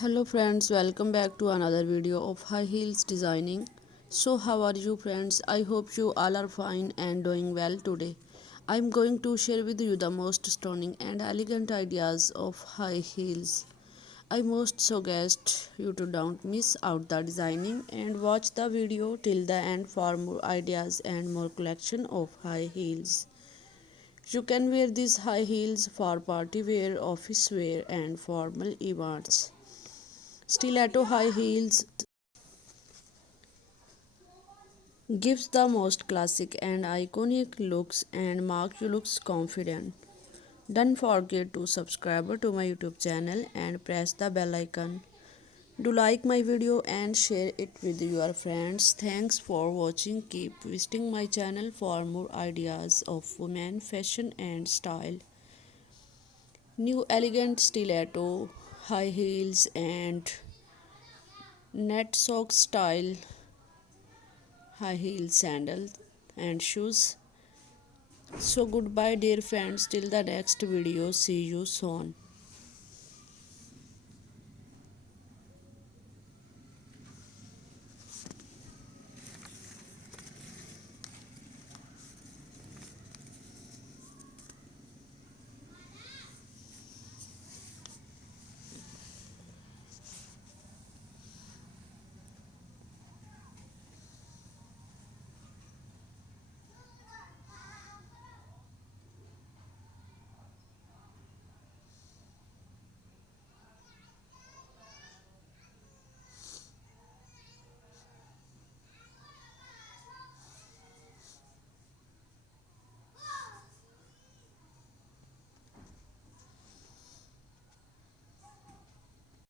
Hello friends, welcome back to another video of high heels designing. So how are you friends? I hope you all are fine and doing well today. I'm going to share with you the most stunning and elegant ideas of high heels. I most suggest you to don't miss out the designing and watch the video till the end for more ideas and more collection of high heels. You can wear these high heels for party wear, office wear and formal events. Stiletto high heels gives the most classic and iconic looks and make you looks confident. Don't forget to subscribe to my YouTube channel and press the bell icon. Do like my video and share it with your friends. Thanks for watching. Keep visiting my channel for more ideas of women fashion and style. New elegant stiletto, high heels and net sock style high heel sandals and shoes. So goodbye dear friends, till the next video, see you soon.